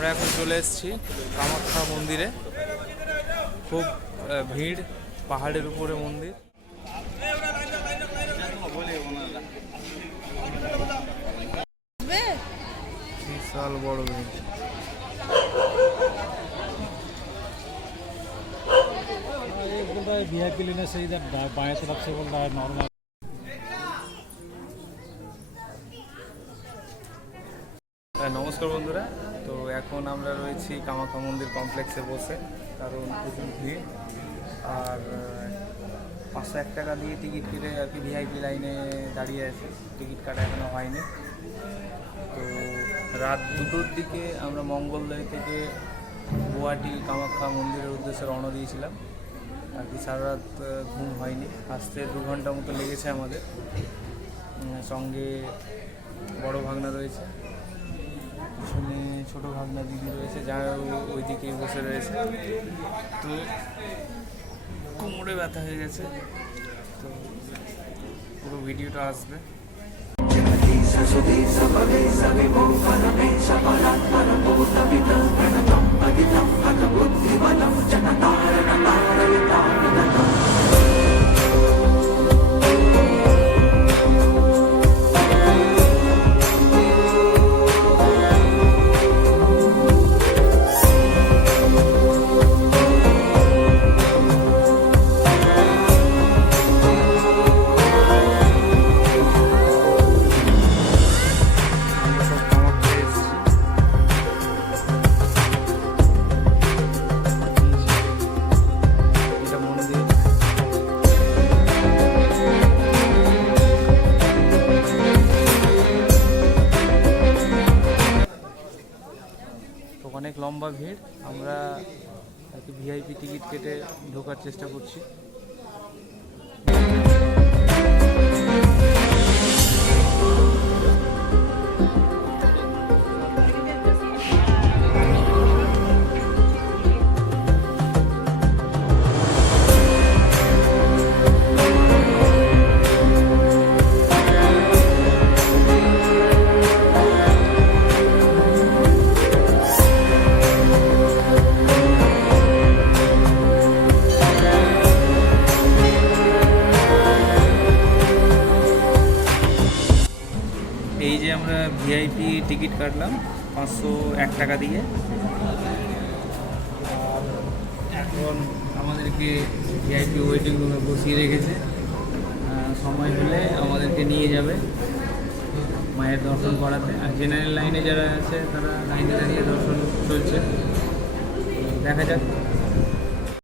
আমরা এখন চলে এসেছি কামাখ্যা মন্দিরে। খুব ভিড়, পাহাড়ের উপরে মন্দির। বিশাল বড় ভিড়। वीआईपी लेने से इधर बाएं तरफ से बोल रहा है नॉर्मल। নমস্কার বন্ধুরা, তো এখন আমরা রয়েছি কামাখ্যা মন্দির কমপ্লেক্সে বসে, কারণ প্রচুর ভিড়। আর 501 টাকা দিয়ে টিকিট কেটে আর কি ভিআইপি লাইনে দাঁড়িয়ে আছে, টিকিট কাটা এখনো হয়নি। তো রাত 2টোর দিকে আমরা মঙ্গলদৈ থেকে গুয়াহাটি কামাখ্যা মন্দিরের উদ্দেশ্যে রওনা দিয়েছিলাম। আর কি সারা রাত ঘুম হয়নি, আসতে 2 ঘন্টা মতো লেগেছে আমাদের। সঙ্গে বড় ভাগনা রয়েছে, পিছনে ছোটো ভাগনা দিদি রয়েছে, যারা ওই দিকেই বসে রয়েছে। তো কোমরে ব্যথা হয়ে গেছে, তো পুরো ভিডিওটা আসবে। অনেক লম্বা ভিড়, আমরা আর কি ভিআইপি টিকিট কেটে ঢোকার চেষ্টা করছি। এই যে আমরা ভিআইপি টিকিট কাটলাম 501 টাকা দিয়ে। এখন আমাদেরকে ভিআইপি ওয়েটিং রুমে বসিয়ে রেখেছে, সময় হলে আমাদেরকে নিয়ে যাবে মায়ের দর্শন করাতে। আর জেনারেল লাইনে যারা আছে তারা লাইনে দাঁড়িয়ে দর্শন চলছে, দেখা যাক